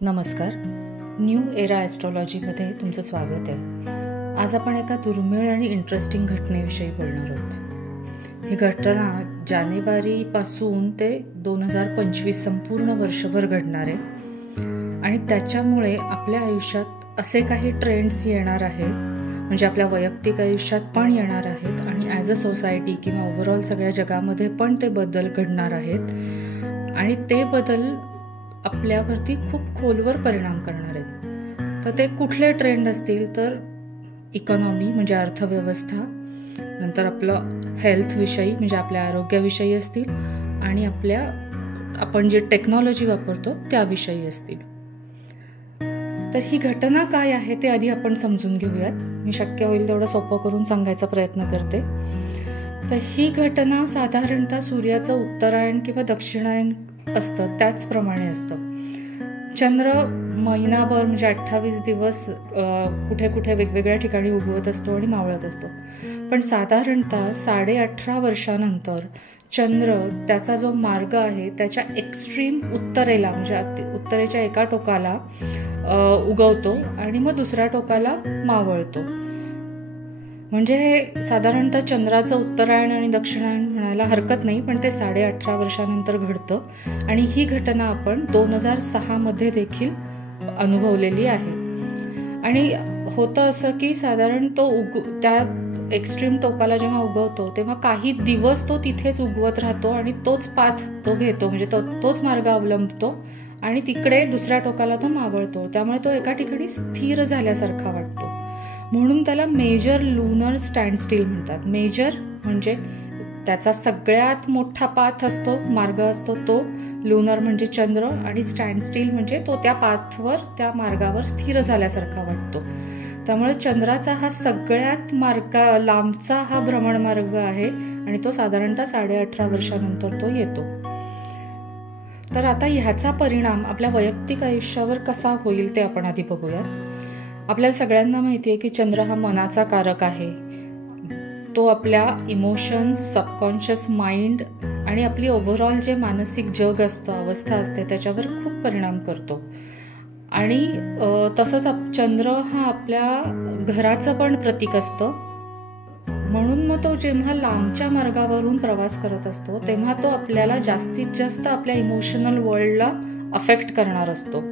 नमस्कार. New era ॲस्ट्रॉलॉजीमध्ये तुमचं स्वागत आहे. आज आपण एका दुर्मिळ आणि इंटरेस्टिंग घटनेविषयी बोलणार आहोत. ही घटना जानेवारीपासून ते 2025 संपूर्ण वर्षभर घडणार आहे आणि त्याच्यामुळे आपल्या आयुष्यात असे काही ट्रेंड्स येणार आहेत, म्हणजे आपल्या वैयक्तिक आयुष्यात पण येणार आहेत आणि ॲज अ सोसायटी किंवा ओव्हरऑल सगळ्या जगामध्ये पण ते बदल घडणार आहेत आणि ते बदल आपल्यावरती खूप खोलवर परिणाम करणार आहेत. तर ते कुठले ट्रेंड असतील तर इकॉनॉमी म्हणजे अर्थव्यवस्था, नंतर आपलं हेल्थविषयी म्हणजे आपल्या आरोग्याविषयी असतील आणि आपण जे टेक्नॉलॉजी वापरतो त्याविषयी असतील. तर ही घटना काय आहे ते आधी आपण समजून घेऊयात. मी शक्य होईल तेवढं सोपं करून सांगायचा प्रयत्न करते. तर ही घटना साधारणतः सूर्याचं उत्तरायण किंवा दक्षिणायन असतं त्याचप्रमाणे असतं. चंद्र महिनाभर म्हणजे 28 दिवस कुठे कुठे वेगवेगळ्या ठिकाणी उगवत असतो आणि मावळत असतो. पण साधारणतः 18.5 वर्षानंतर चंद्र त्याचा जो मार्ग आहे त्याच्या एक्स्ट्रीम उत्तरेला म्हणजे उत्तरेच्या एका टोकाला उगवतो आणि मग दुसऱ्या टोकाला मावळतो. म्हणजे हे साधारणतः चंद्राचं उत्तरायण आणि दक्षिणायन म्हणायला हरकत नाही, पण ते 18.5 वर्षानंतर घडतं आणि ही घटना आपण 2006 मध्ये देखील अनुभवलेली आहे. आणि होतं असं की साधारण तो त्या एक्स्ट्रीम टोकाला जेव्हा उगवतो तेव्हा काही दिवस तो तिथेच उगवत राहतो आणि तोच पाथ तो घेतो, म्हणजे तोच मार्ग अवलंबतो आणि तिकडे दुसऱ्या टोकाला तो मावळतो. त्यामुळे तो एका ठिकाणी स्थिर झाल्यासारखा वाटतो. म्हणून त्याला मेजर लुनर स्टँडस्टिल म्हणतात. मेजर म्हणजे त्याचा सगळ्यात मोठा पाथ असतो, मार्ग असतो तो. लुनर म्हणजे चंद्र आणि स्टँडस्टिल म्हणजे तो त्या पाथवर त्या मार्गावर स्थिर झाल्यासारखा वाटतो. त्यामुळे चंद्राचा हा सगळ्यात लांबचा हा भ्रमण मार्ग आहे आणि तो साधारणतः 18.5 वर्षानंतर तो येतो. तर आता ह्याचा परिणाम आपल्या वैयक्तिक आयुष्यावर कसा होईल ते आपण आधी बघूयात. आपल्याला सगळ्यांना माहिती आहे की चंद्र हा मनाचा कारक आहे. तो आपल्या इमोशन्स, सबकॉन्शियस माइंड आणि आपली ओव्हरऑल जे मानसिक जग असतं, अवस्था असते त्याच्यावर खूप परिणाम करतो. आणि तसंच चंद्र हा आपल्या घराचं पण प्रतीक असतं. म्हणून मग तो जेव्हा लांबच्या मार्गावरून प्रवास करत असतो तेव्हा तो आपल्याला जास्तीत जास्त आपल्या इमोशनल वर्ल्डला अफेक्ट करणार असतो.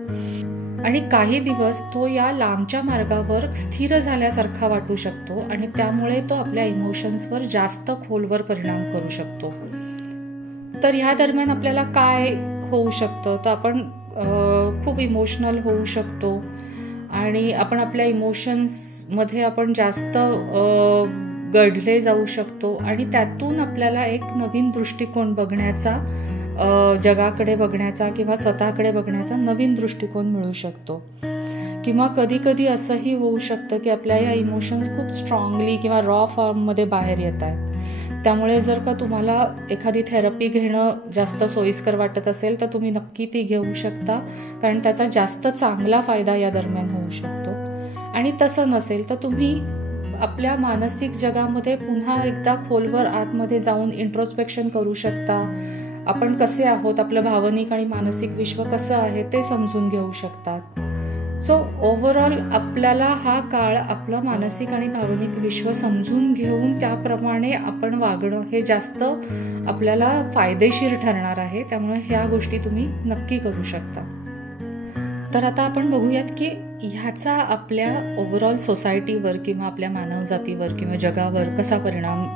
आणि काही दिवस तो या लांबच्या मार्गावर स्थिर झाल्यासारखा वाटू शकतो आणि त्यामुळे तो आपल्या इमोशन्सवर जास्त खोलवर परिणाम करू शकतो. तर ह्या दरम्यान आपल्याला काय होऊ शकतं, तर आपण खूप इमोशनल होऊ शकतो आणि आपण आपल्या इमोशन्समध्ये आपण जास्त गढले जाऊ शकतो आणि त्यातून आपल्याला एक नवीन दृष्टिकोन बघण्याचा, जगाकडे बघण्याचा किंवा स्वतःकडे बघण्याचा नवीन दृष्टिकोन मिळू शकतो. किंवा कधी कधी असंही होऊ शकतं की आपल्या या इमोशन्स खूप स्ट्रॉंगली किंवा रॉ फॉर्ममध्ये बाहेर येत आहेत. त्यामुळे जर का तुम्हाला एखादी थेरपी घेणं जास्त सोयीस्कर वाटत असेल तर तुम्ही नक्की ती घेऊ शकता, कारण त्याचा जास्त चांगला फायदा या दरम्यान होऊ शकतो. आणि तसं नसेल तर तुम्ही आपल्या मानसिक जगामध्ये पुन्हा एकदा खोलवर आतमध्ये जाऊन इंट्रोस्पेक्शन करू शकता. आपण कसे आहोत, आपलं भावनिक आणि मानसिक विश्व कसं आहे ते समजून घेऊ शकतात. सो ओव्हरऑल आपल्याला हा काळ आपलं मानसिक आणि भावनिक विश्व समजून घेऊन त्याप्रमाणे आपण वागणं हे जास्त आपल्याला फायदेशीर ठरणार आहे. त्यामुळे ह्या गोष्टी तुम्ही नक्की करू शकता. तर आता आपण बघूयात की ह्याचा आपल्या ओव्हरऑल सोसायटीवर किंवा आपल्या मानवजातीवर किंवा जगावर कसा परिणाम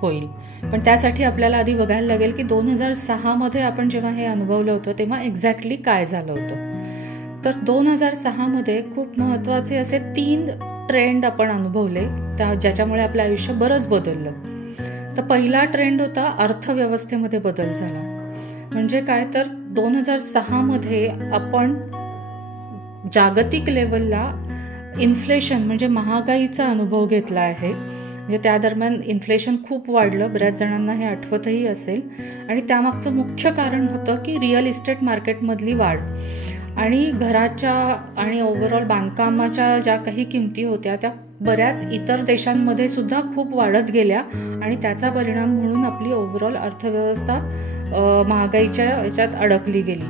होईल. पण त्यासाठी आपल्याला आधी बघायला लागेल की 2006 मध्ये आपण जेव्हा हे अनुभवलं होतं तेव्हा एक्झॅक्टली काय झालं होतं. तर 2006 मध्ये खूप महत्त्वाचे असे 3 ट्रेंड आपण अनुभवले ज्याच्यामुळे आपलं आयुष्य बरंच बदललं. तर पहिला ट्रेंड होता अर्थव्यवस्थेमध्ये बदल झाला. म्हणजे काय, तर 2006 मध्ये आपण जागतिक लेवलला इन्फ्लेशन म्हणजे महागाईचा अनुभव घेतला आहे. म्हणजे त्या दरम्यान इन्फ्लेशन खूप वाढलं, बऱ्याच जणांना हे आठवतही असेल. आणि त्यामागचं मुख्य कारण होतं की रिअल इस्टेट मार्केटमधली वाढ आणि घराच्या आणि ओव्हरऑल बांधकामाच्या ज्या काही किमती होत्या त्या बऱ्याच इतर देशांमध्ये सुद्धा खूप वाढत गेल्या आणि त्याचा परिणाम म्हणून आपली ओव्हरऑल अर्थव्यवस्था महागाईच्या याच्यात अडकली गेली.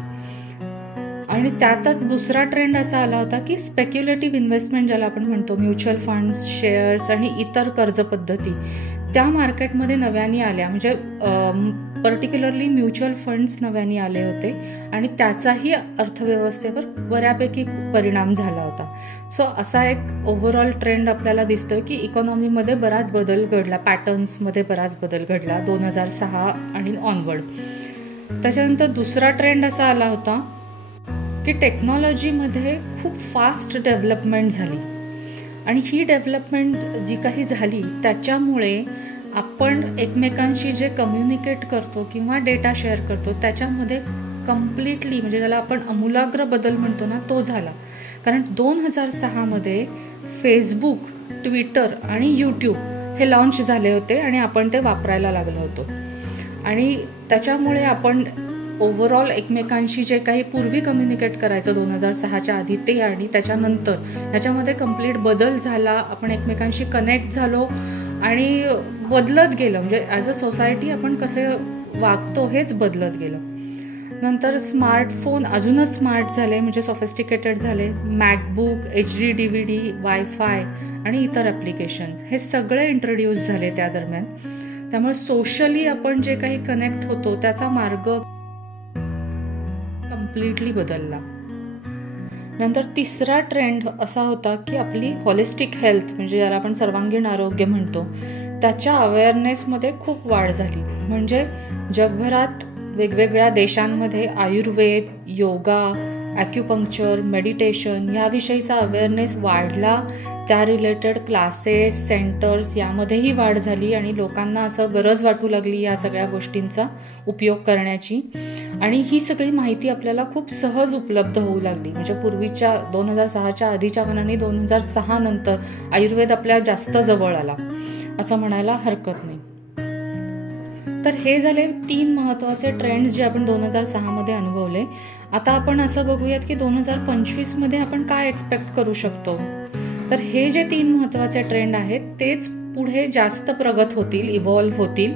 आणि त्यातच दुसरा ट्रेंड असा आला होता की स्पेक्युलेटिव्ह इन्व्हेस्टमेंट ज्याला आपण म्हणतो, म्युच्युअल फंड्स, शेअर्स आणि इतर कर्ज पद्धती त्या मार्केटमध्ये नव्याने आल्या. म्हणजे पर्टिक्युलरली म्युच्युअल फंड्स नव्याने आले होते आणि त्याचाही अर्थव्यवस्थेवर बऱ्यापैकी परिणाम झाला होता. सो असा एक ओव्हरऑल ट्रेंड आपल्याला दिसतोय की इकॉनॉमीमध्ये बराच बदल घडला, पॅटर्न्समध्ये बराच बदल घडला 2006 आणि ऑनवर्ड. त्याच्यानंतर दुसरा ट्रेंड असा आला होता की टेक्नॉलॉजीमध्ये खूप फास्ट डेव्हलपमेंट झाली आणि ही डेव्हलपमेंट जी काही झाली त्याच्यामुळे आपण एकमेकांशी जे कम्युनिकेट करतो किंवा डेटा शेअर करतो त्याच्यामध्ये कम्प्लिटली, म्हणजे ज्याला आपण आमूलाग्र बदल म्हणतो ना, तो झाला. कारण 2006 फेसबुक, ट्विटर आणि यूट्यूब हे लॉन्च झाले होते आणि आपण ते वापरायला लागलो होतो. आणि त्याच्यामुळे आपण ओव्हरऑल एकमेकांशी जे काही पूर्वी कम्युनिकेट करायचं 2006च्या आधी ते आणि त्याच्यानंतर ह्याच्यामध्ये कम्प्लीट बदल झाला. आपण एकमेकांशी कनेक्ट झालो आणि बदलत गेलं, म्हणजे ॲज अ सोसायटी आपण कसे वागतो हेच बदलत गेलं. नंतर स्मार्टफोन अजूनच स्मार्ट झाले, म्हणजे सॉफिस्टिकेटेड झाले. मॅकबुक, HD DVD, वायफाय आणि इतर ॲप्लिकेशन हे सगळे इंट्रोड्यूस झाले त्या दरम्यान. त्यामुळे सोशली आपण जे काही कनेक्ट होतो त्याचा मार्ग कम्प्लिटली बदलला. नंतर तिसरा ट्रेंड असा होता की आपली हॉलिस्टिक हेल्थ, म्हणजे ज्याला आपण सर्वांगीण आरोग्य म्हणतो, त्याच्या अवेअरनेसमध्ये खूप वाढ झाली. म्हणजे जगभरात वेगवेगळ्या देशांमध्ये आयुर्वेद, योगा, ॲक्युपंक्चर, मेडिटेशन याविषयीचा अवेअरनेस वाढला. त्या रिलेटेड क्लासेस, सेंटर्स यामध्येही वाढ झाली आणि लोकांना असं गरज वाटू लागली या सगळ्या गोष्टींचा उपयोग करण्याची. आणि ही सगळी माहिती आपल्याला खूप सहज उपलब्ध होऊ लागली. म्हणजे पूर्वीच्या 2006च्या आधीच्या मनाने 2006 नंतर आयुर्वेद आपल्या जास्त जवळ आला असं म्हणायला हरकत नाही. तर हे झाले 3 महत्त्वाचे ट्रेंड्स जे आपण 2006 अनुभवले. आता आपण असं बघूयात की 2025 आपण काय एक्सपेक्ट करू शकतो. तर हे जे 3 महत्त्वाचे ट्रेंड आहेत तेच पुढे जास्त प्रगत होतील, इव्हॉल्व्ह होतील.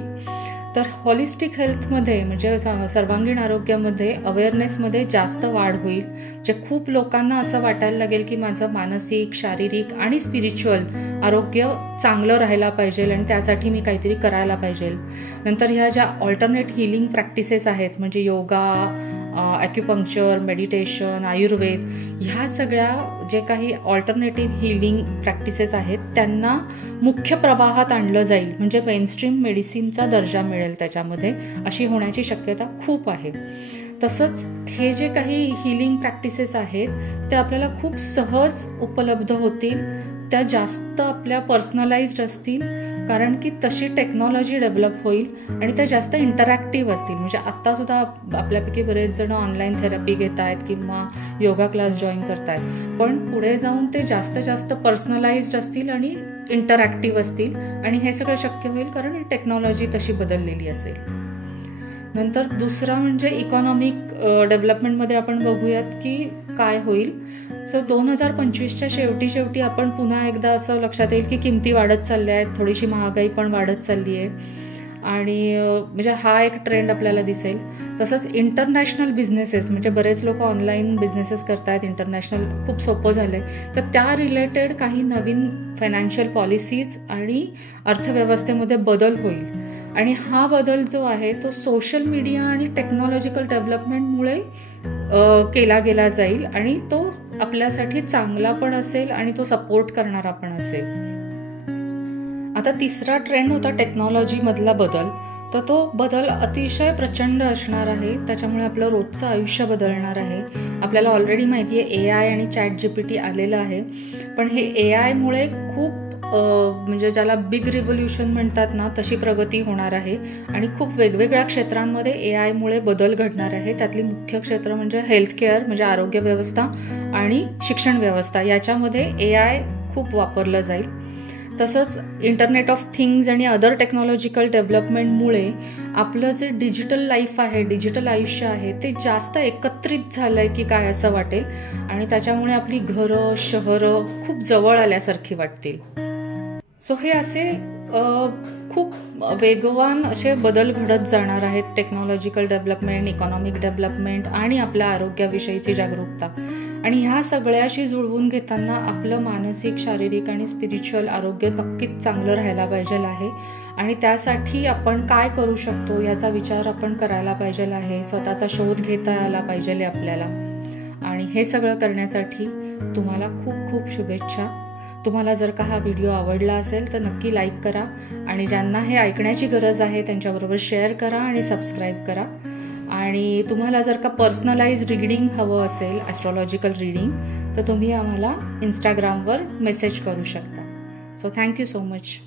तर हॉलिस्टिक हेल्थमध्ये, म्हणजे सर्वांगीण आरोग्यामध्ये, अवेअरनेसमध्ये जास्त वाढ होईल. जे खूप लोकांना असं वाटायला लागेल की माझं मानसिक, शारीरिक आणि स्पिरिच्युअल आरोग्य चांगलं राहायला पाहिजे आणि त्यासाठी मी काहीतरी करायला पाहिजे. नंतर ह्या ज्या ऑल्टरनेट हिलिंग प्रॅक्टिसेस आहेत, म्हणजे योगा, ॲक्युपंक्चर, मेडिटेशन, आयुर्वेद, ह्या सगळ्या जे काही ऑल्टरनेटिव्ह हिलिंग प्रॅक्टिसेस आहेत त्यांना मुख्य प्रवाहात आणलं जाईल. म्हणजे मेनस्ट्रीम मेडिसिनचा दर्जा मिळेल त्याच्यामध्ये, अशी होण्याची शक्यता खूप आहे. तसंच हे जे काही हिलिंग प्रॅक्टिसेस आहेत ते आपल्याला खूप सहज उपलब्ध होतील. त्या जास्त आपल्या पर्सनलाइज्ड असतील, कारण की तशी टेक्नॉलॉजी डेव्हलप होईल आणि त्या जास्त इंटरॅक्टिव्ह असतील. म्हणजे आत्तासुद्धा आपल्यापैकी बरेच जण ऑनलाईन थेरपी घेत आहेत किंवा योगा क्लास जॉईन करत आहेत, पण पुढे जाऊन ते जास्त पर्सनलाइज्ड असतील आणि इंटरॅक्टिव्ह असतील आणि हे सगळं शक्य होईल कारण टेक्नॉलॉजी तशी बदललेली असेल. नंतर दुसरा म्हणजे इकॉनॉमिक डेव्हलपमेंटमध्ये आपण बघूयात की काय होईल. सो 2025च्या शेवटी आपण पुन्हा एकदा असं लक्षात येईल की किमती वाढत चालल्या आहेत, थोडीशी महागाई पण वाढत चालली आहे आणि म्हणजे हा एक ट्रेंड आपल्याला दिसेल. तसंच इंटरनॅशनल बिझनेसेस, म्हणजे बरेच लोक ऑनलाईन बिझनेसेस करतायत, इंटरनॅशनल खूप सोपं झालं आहे, तर त्या रिलेटेड काही नवीन फायनान्शियल पॉलिसीज आणि अर्थव्यवस्थेमध्ये बदल होईल. आणि हा बदल जो आहे तो सोशल मीडिया आणि टेक्नॉलॉजिकल डेव्हलपमेंटमुळे केला गेला जाईल आणि तो आपल्यासाठी चांगला पण असेल आणि तो सपोर्ट करणारा पण असेल. आता तिसरा ट्रेंड होता टेक्नॉलॉजीमधला बदल. तर तो बदल अतिशय प्रचंड असणार आहे. त्याच्यामुळे आपलं रोजचं आयुष्य बदलणार आहे. आपल्याला ऑलरेडी माहिती आहे AI आणि ChatGPT आलेलं आहे, पण हे AIमुळे खूप म्हणजे ज्याला बिग रिव्होल्युशन म्हणतात ना, तशी प्रगती होणार आहे आणि खूप वेगवेगळ्या क्षेत्रांमध्ये AIमुळे बदल घडणार आहे. त्यातली मुख्य क्षेत्र म्हणजे हेल्थकेअर, म्हणजे आरोग्य व्यवस्था आणि शिक्षण व्यवस्था, याच्यामध्ये AI खूप वापरलं जाईल. तसंच इंटरनेट ऑफ थिंग्स आणि अदर टेक्नॉलॉजिकल डेव्हलपमेंटमुळे आपलं जे डिजिटल लाईफ आहे, डिजिटल आयुष्य आहे, ते जास्त एकत्रित झालं आहे की काय असं वाटेल आणि त्याच्यामुळे आपली घरं, शहरं खूप जवळ आल्यासारखी वाटतील. सो हे असे खूप वेगवान असे बदल घडत जाणार आहेत. टेक्नॉलॉजिकल डेव्हलपमेंट, इकॉनॉमिक डेव्हलपमेंट आणि आपल्या आरोग्याविषयीची जागरूकता, आणि ह्या सगळ्याशी जुळवून घेताना आपलं मानसिक, शारीरिक आणि स्पिरिच्युअल आरोग्य नक्कीच चांगलं राहायला पाहिजे आहे. आणि त्यासाठी आपण काय करू शकतो याचा विचार आपण करायला पाहिजे आहे. स्वतःचा शोध घेता आला पाहिजे आपल्याला. आणि हे सगळं करण्यासाठी तुम्हाला खूप खूप शुभेच्छा. तुम्हाला जर का हा व्हिडिओ आवडला असेल तर नक्की लाईक करा, आणि ज्यांना हे ऐकण्याची गरज आहे त्यांच्याबरोबर शेअर करा आणि सबस्क्राईब करा. आणि तुम्हाला जर का पर्सनलाइज रीडिंग हवं असेल, ॲस्ट्रॉलॉजिकल रीडिंग, तर तुम्ही आम्हाला इंस्टाग्रामवर मेसेज करू शकता. So thank you so much.